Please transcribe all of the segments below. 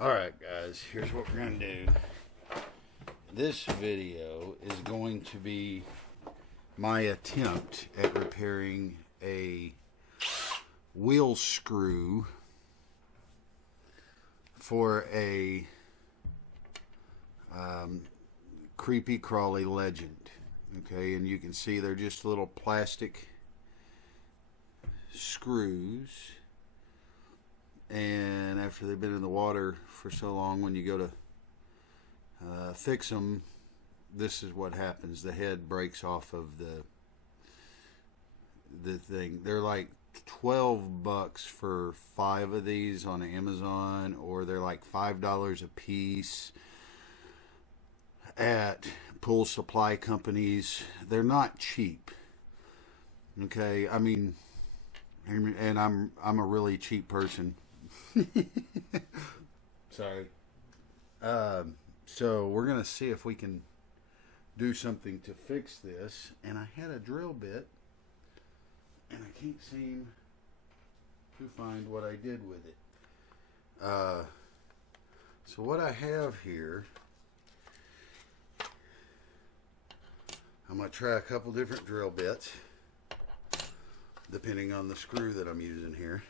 Alright guys, here's what we're going to do. This video is going to be my attempt at repairing a wheel screw for a Kreepy Krawly Legend. Okay, and you can see they're just little plastic screws, and after they've been in the water for so long, when you go to fix them, this is what happens. The head breaks off of the thing. They're like $12 for 5 of these on Amazon, or they're like $5 a piece at pool supply companies. They're not cheap. Okay, I mean, and I'm a really cheap person. Sorry. So we're gonna see if we can do something to fix this. And I had a drill bit, and I can't seem to find what I did with it. So what I have here, I'm gonna try a couple different drill bits, depending on the screw that I'm using here.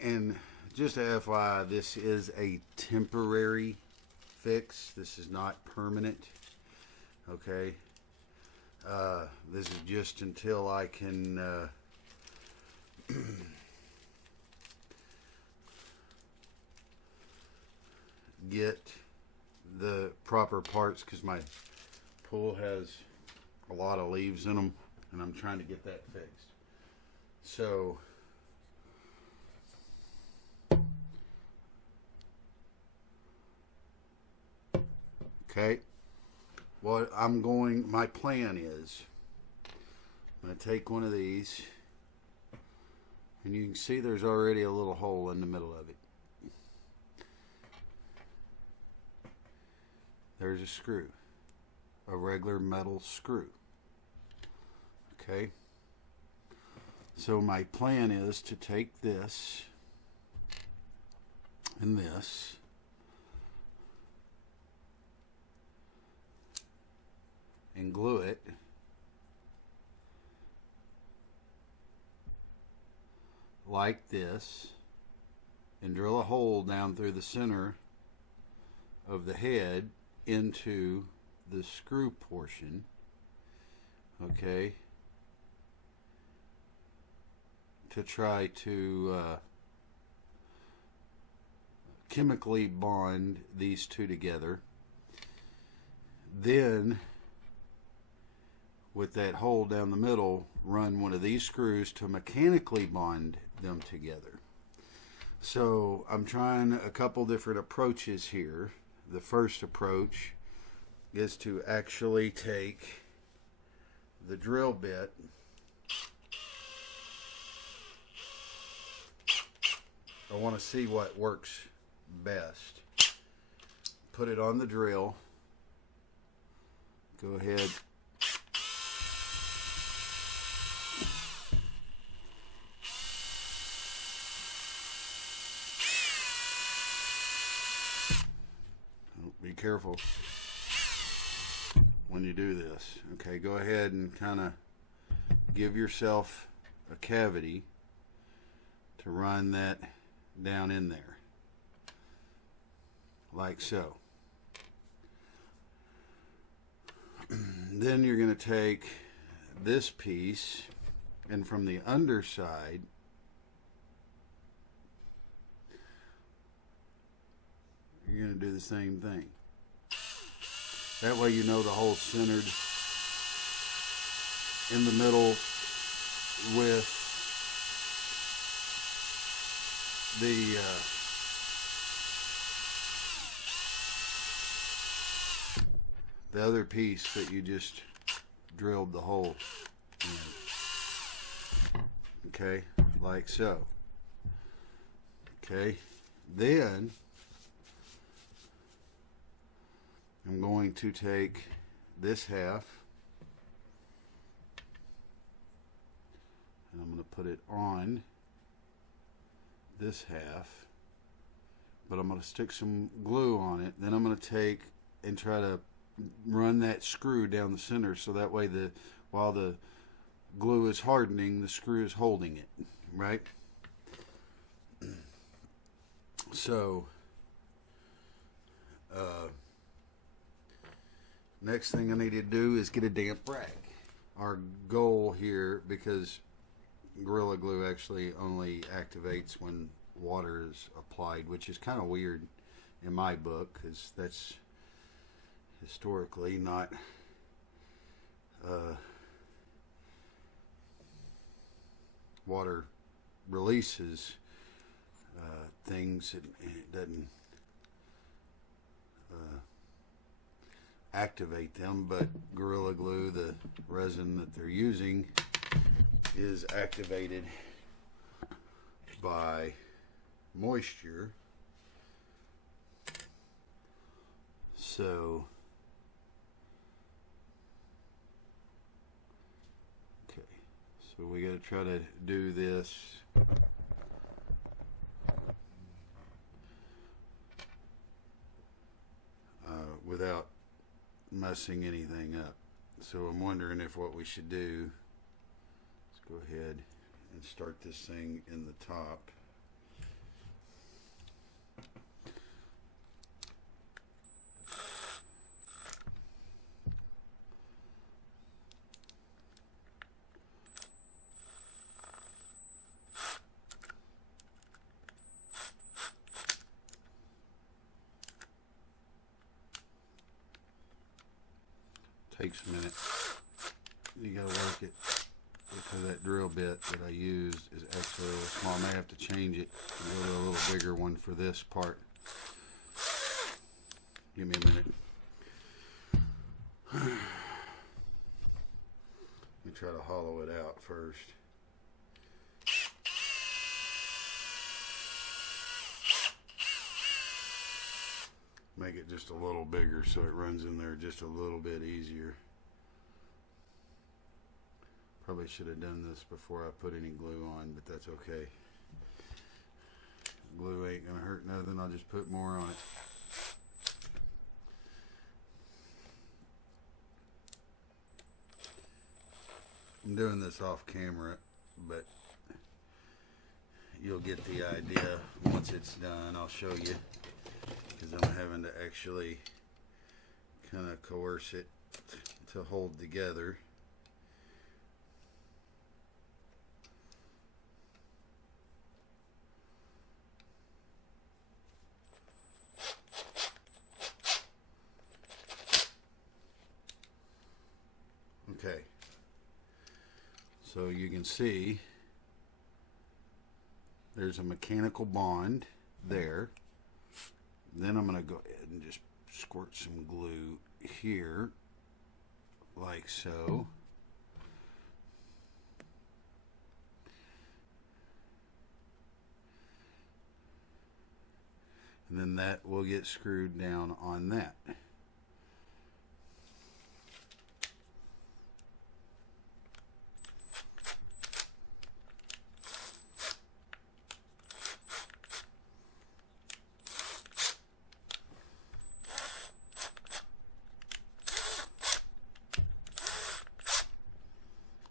And just a FYI, this is a temporary fix. This is not permanent. Okay. This is just until I can get the proper parts, because my pool has a lot of leaves in them, and I'm trying to get that fixed. So okay, what my plan is, I'm going to take one of these, and you can see there's already a little hole in the middle of it. There's a screw, a regular metal screw. Okay, so my plan is to take this and this, and glue it like this, and drill a hole down through the center of the head into the screw portion. Okay, to try to chemically bond these two together. Then with that hole down the middle, run one of these screws to mechanically bond them together. So I'm trying a couple different approaches here. The first approach is to actually take the drill bit I want to see what works best. Put it on the drill. Go ahead. Be careful when you do this. Okay, go ahead and kind of give yourself a cavity to run that down in there, like so. Then you're going to take this piece, and from the underside, you're going to do the same thing. That way you know the hole's centered in the middle with the other piece that you just drilled the hole in. Okay, like so. Okay, then I'm going to take this half, and I'm going to put it on this half, but I'm going to stick some glue on it. Then I'm going to take and try to run that screw down the center, so that way while the glue is hardening, the screw is holding it, right? So next thing I need to do is get a damp rag. Our goal here, because Gorilla Glue actually only activates when water is applied, which is kind of weird in my book, because that's historically not water releases things. It doesn't activate them, but Gorilla Glue, the resin that they're using, is activated by moisture. So okay, so we got to try to do this without messing anything up. So I'm wondering if what we should do, let's go ahead and start this thing in the top. Takes a minute. You gotta work it, because that drill bit that I used is actually a little small. I may have to change it and go to a little bigger one for this part. Give me a minute. Let me try to hollow it out first. Make it just a little bigger so it runs in there just a little bit easier. Probably should have done this before I put any glue on, but that's okay. Glue ain't gonna hurt nothing. I'll just put more on it. I'm doing this off camera, but you'll get the idea once it's done. I'll show you, because I'm having to actually kind of coerce it to hold together. Okay, so you can see there's a mechanical bond there. Then I'm going to go ahead and just squirt some glue here, like so. And then that will get screwed down on that.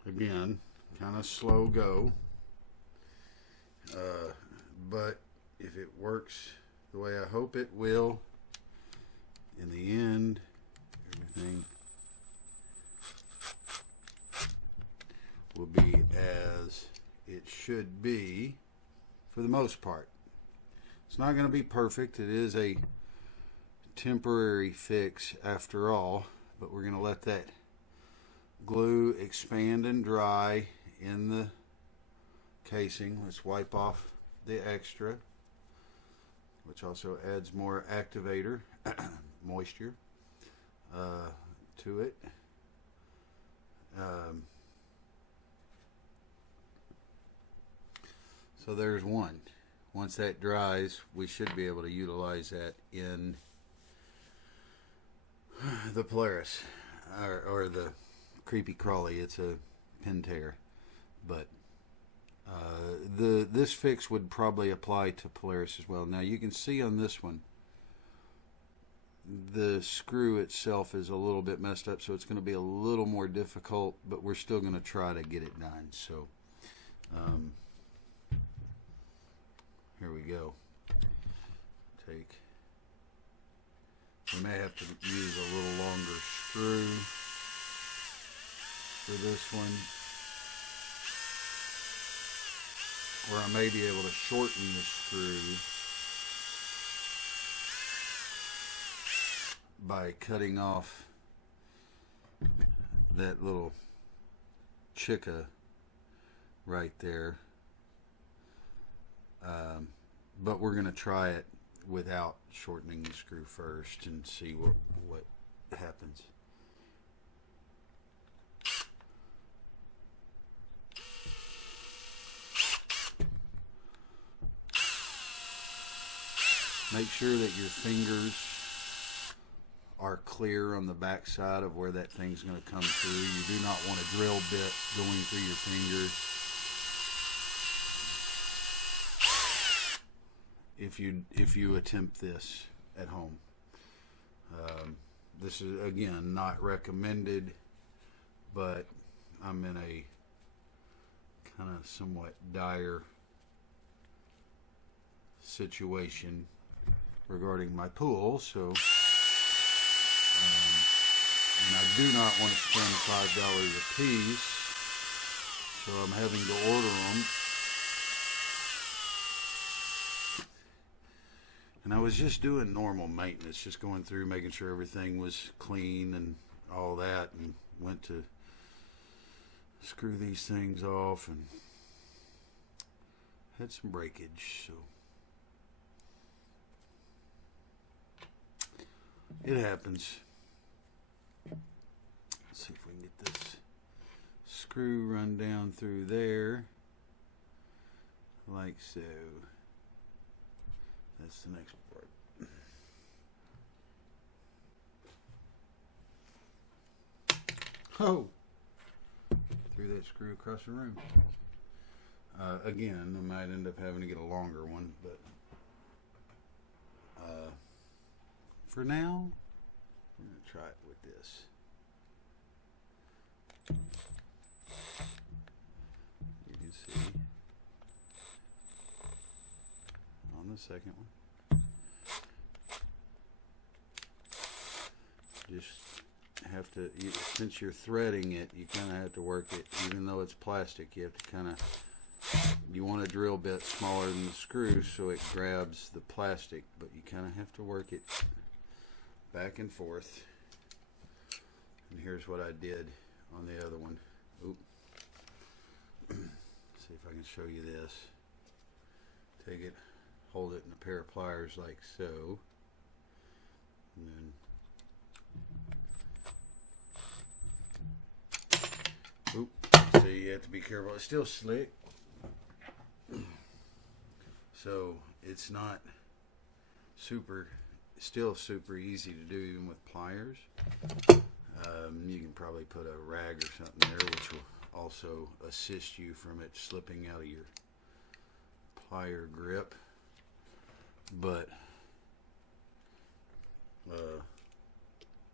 Again, kind of slow go, but if it works the way I hope it will, in the end, everything will be as it should be for the most part. It's not going to be perfect. It is a temporary fix after all, but we're going to let that glue expand and dry in the casing. Let's wipe off the extra, which also adds more activator moisture to it. So there's one. Once that dries, we should be able to utilize that in the Polaris or the Kreepy Krawly. It's a Pentair, but this fix would probably apply to Polaris as well. Now you can see on this one, the screw itself is a little bit messed up, so it's going to be a little more difficult, but we're still going to try to get it done. So here we go. We may have to use a little longer screw for this one, or I may be able to shorten the screw by cutting off that little chicka right there. But we're going to try it without shortening the screw first and see what happens. Make sure that your fingers are clear on the back side of where that thing's going to come through. You do not want a drill bit going through your fingers if you attempt this at home. This is, again, not recommended, but I'm in a kind of somewhat dire situation regarding my pool, so and I do not want to spend $5 a piece, so I'm having to order them. And I was just doing normal maintenance, just going through, making sure everything was clean and all that, and went to screw these things off and had some breakage, so it happens. Let's see if we can get this screw run down through there, like so. That's the next part. Oh! Threw that screw across the room. Again, I might end up having to get a longer one, but for now, we're going to try it with this. You can see on the second one. Just have to, since you're threading it, you kind of have to work it, even though it's plastic, you have to kind of, you want a drill bit smaller than the screw so it grabs the plastic, but you kind of have to work it back and forth. And here's what I did on the other one. Oop. See if I can show you this. Take it, hold it in a pair of pliers like so, and then oop. So you have to be careful. It's still slick, so it's not still super easy to do even with pliers. You can probably put a rag or something there, which will also assist you from it slipping out of your plier grip. But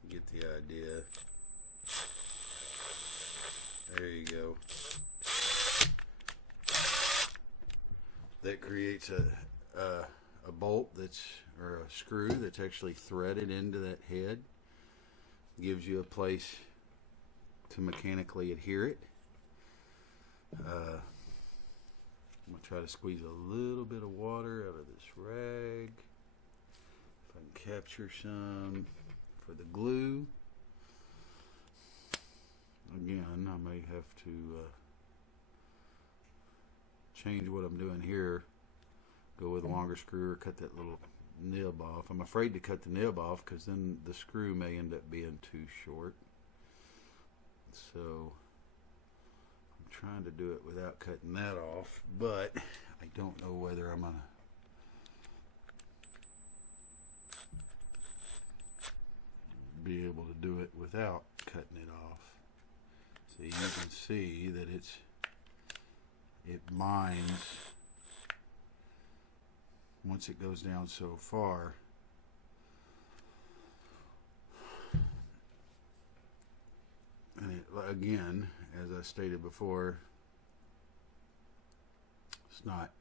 get the idea. There you go. That creates a bolt or a screw that's actually threaded into that head. Gives you a place to mechanically adhere it. I'm going to try to squeeze a little bit of water out of this rag. If I can capture some for the glue. Again, I may have to change what I'm doing here. Go with a longer screw or cut that little nib off. I'm afraid to cut the nib off because then the screw may end up being too short. So I'm trying to do it without cutting that off, but I don't know whether I'm going to be able to do it without cutting it off. So you can see that it binds once it goes down so far. And it, again, as I stated before, it's not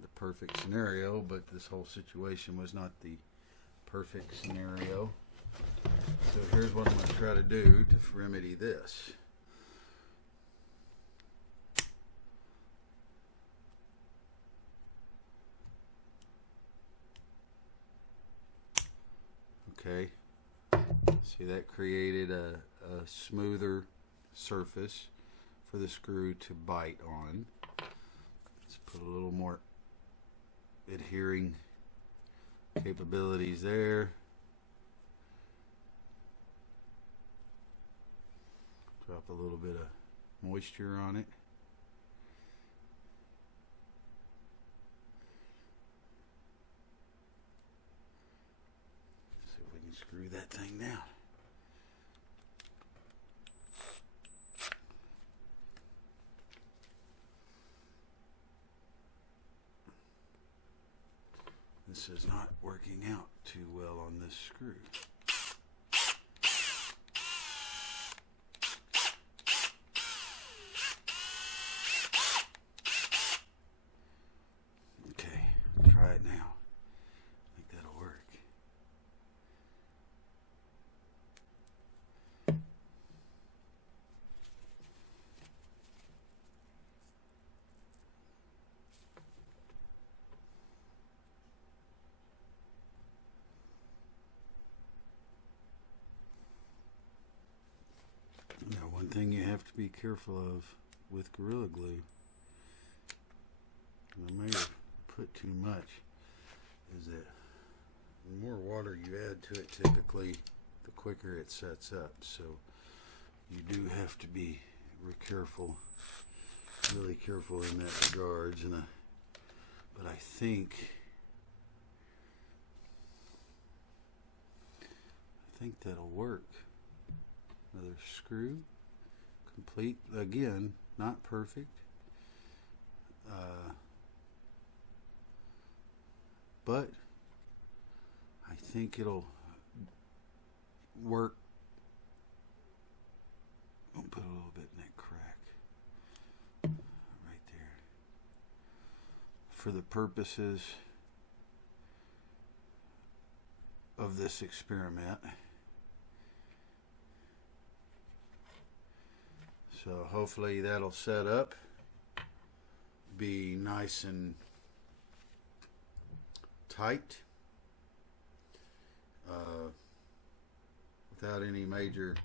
the perfect scenario, but this whole situation was not the perfect scenario. So here's what I'm going to try to do to remedy this. Okay, see, that created a smoother surface for the screw to bite on. Let's put a little more adhering capabilities there. Drop a little bit of moisture on it. See if we can screw that thing down. This is not working out too well on this screw. Okay, try it now. I think that'll work. Now, one thing you have to be careful of with Gorilla Glue, and I may have put too much, is that the more water you add to it, typically, the quicker it sets up. So you do have to be careful, really careful in that regards. And but I think that'll work. Another screw, complete, again, not perfect, but I think it'll work. I'll put a little bit in that crack right there for the purposes of this experiment. So hopefully that'll set up, be nice and tight, without any major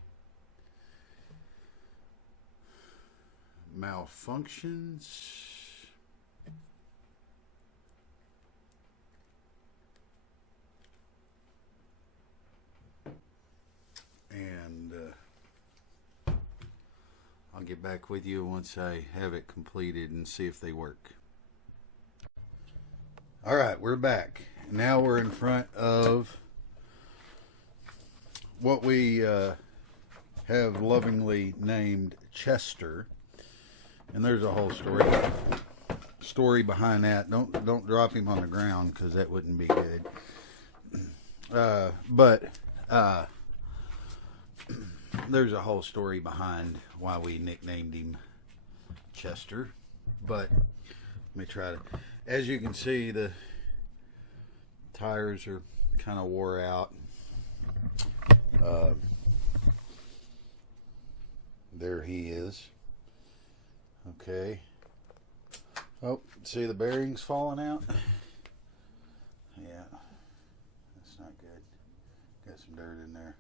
malfunctions. And I'll get back with you once I have it completed and see if they work. All right, we're back. Now we're in front of what we have lovingly named Chester, and there's a whole story behind that. Don't drop him on the ground, because that wouldn't be good. But there's a whole story behind why we nicknamed him Chester. But let me try to. As you can see, the tires are kind of wore out. There he is. Okay. Oh, see the bearings falling out? Yeah. That's not good. Got some dirt in there.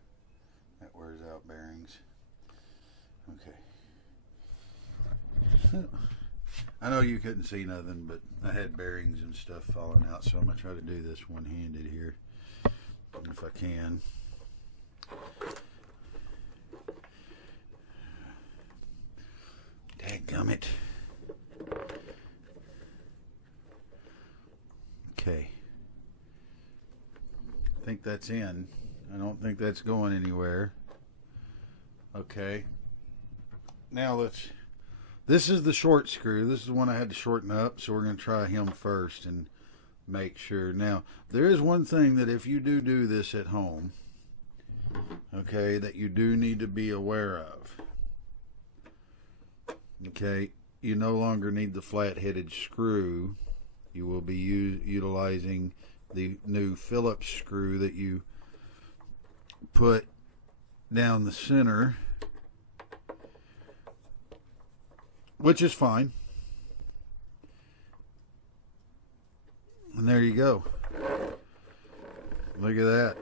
That wears out bearings. Okay. I know you couldn't see nothing, but I had bearings and stuff falling out, so I'm going to try to do this one-handed here, if I can. Dadgummit. Okay. I think that's in. I don't think that's going anywhere. Okay. Now let's... This is the short screw. This is the one I had to shorten up, so we're going to try him first. And make sure. Now, there is one thing that if you do this at home, okay, that you do need to be aware of. Okay, you no longer need the flat-headed screw. You will be utilizing the new Phillips screw that you put down the center, which is fine. And there you go. Look at that.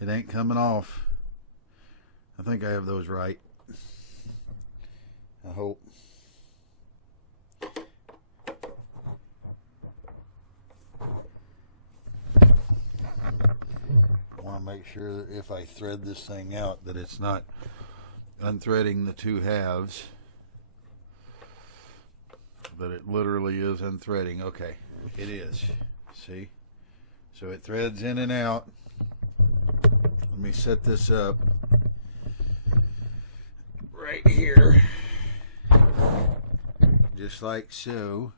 It ain't coming off. I think I have those right. I hope. I want to make sure that if I thread this thing out that it's not unthreading the two halves. But it literally is unthreading. Okay, it is. See? So it threads in and out. Let me set this up right here. Just like so.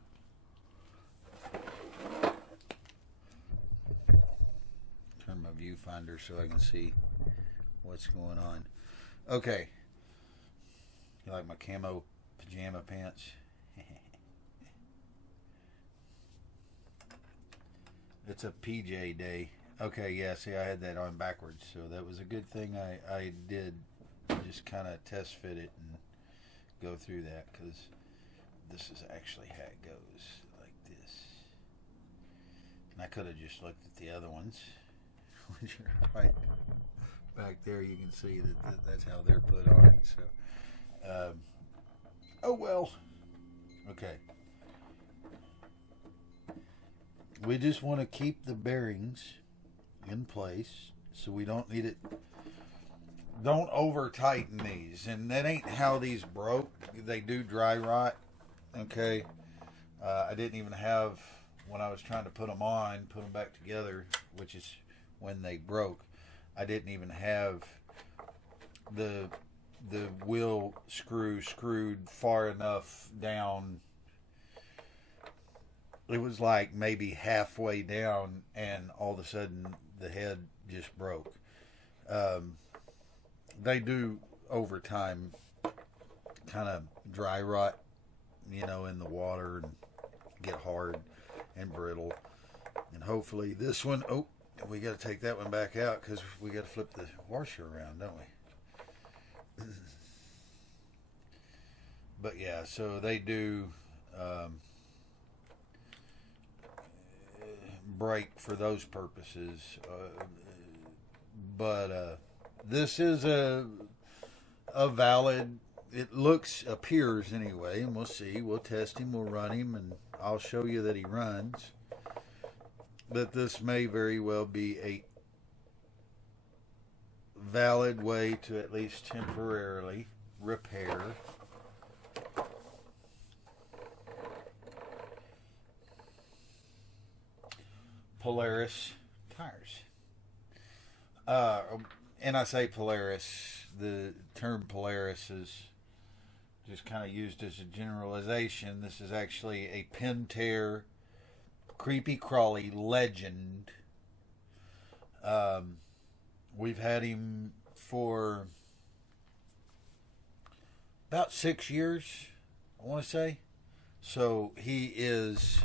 Turn my viewfinder so I can see what's going on. Okay. You like my camo pajama pants? It's a PJ day. Okay, yeah, see, I had that on backwards, so that was a good thing I did just kind of test fit it and go through that, because this is actually how it goes, like this. And I could have just looked at the other ones, which are right back there. You can see that's how they're put on. So, oh well. Okay. We just want to keep the bearings in place so we don't need it. Don't over tighten these, and that ain't how these broke. They do dry rot. Okay, I didn't even have, when I was trying to put them back together, which is when they broke, I didn't even have the wheel screw screwed far enough down. It was like maybe halfway down, and all of a sudden the head just broke. They do over time kind of dry rot, you know, in the water and get hard and brittle. And hopefully this one, oh, we got to take that one back out because we got to flip the washer around, don't we? But yeah, so they do break for those purposes, but this is a valid, it appears anyway, and we'll see, we'll test him, we'll run him, and I'll show you that he runs, but this may very well be a valid way to at least temporarily repair Polaris tires. And I say Polaris, the term Polaris is just kind of used as a generalization. This is actually a Pentair Kreepy Krawly legend. We've had him for about 6 years, I want to say. So he is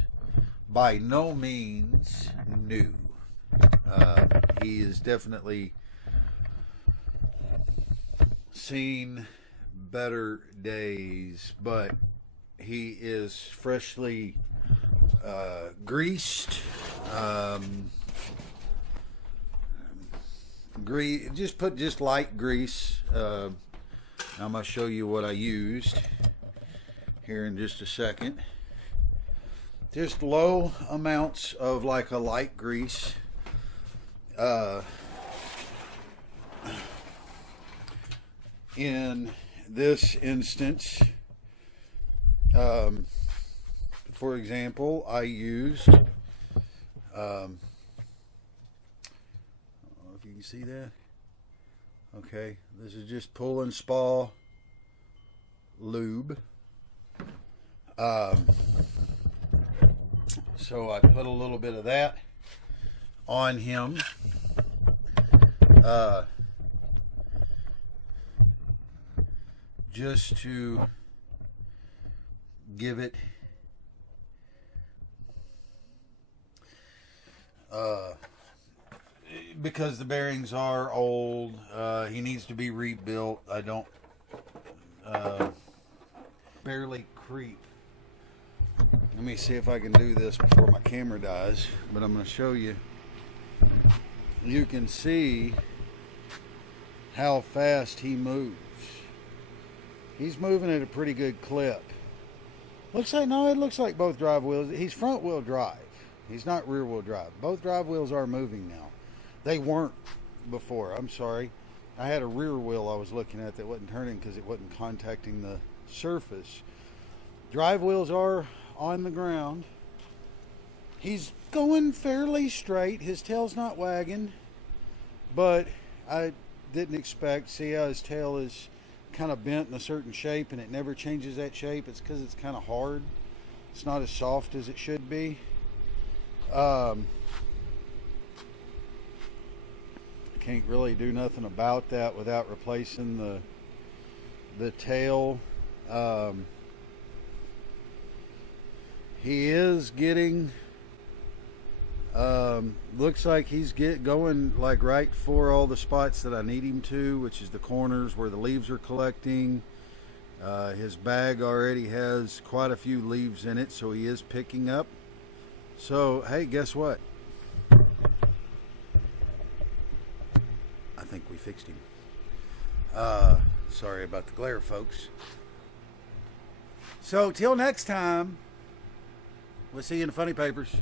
by no means new. He is definitely seen better days, but he is freshly greased. Just light grease. I'm gonna show you what I used here in just a second. Just low amounts of like a light grease. In this instance, for example, I used, I don't know if you can see that. Okay, this is just Pull and Spa lube. So I put a little bit of that on him. Just to give it because the bearings are old, he needs to be rebuilt. I don't barely creep. Let me see if I can do this before my camera dies, but I'm going to show you. You can see how fast he moves. He's moving at a pretty good clip. Looks like, no, it looks like both drive wheels. He's front wheel drive. He's not rear wheel drive. Both drive wheels are moving now. They weren't before. I'm sorry. I had a rear wheel I was looking at that wasn't turning because it wasn't contacting the surface. Drive wheels are on the ground. He's going fairly straight. His tail's not wagging, but I didn't expect. See how his tail is kind of bent in a certain shape and it never changes that shape? It's because it's kind of hard. It's not as soft as it should be. Can't really do nothing about that without replacing the tail. He is getting looks like he's going like right for all the spots that I need him to, which is the corners where the leaves are collecting. His bag already has quite a few leaves in it, so he is picking up. So hey, guess what? I think we fixed him. Sorry about the glare, folks. So till next time, we'll see you in the funny papers.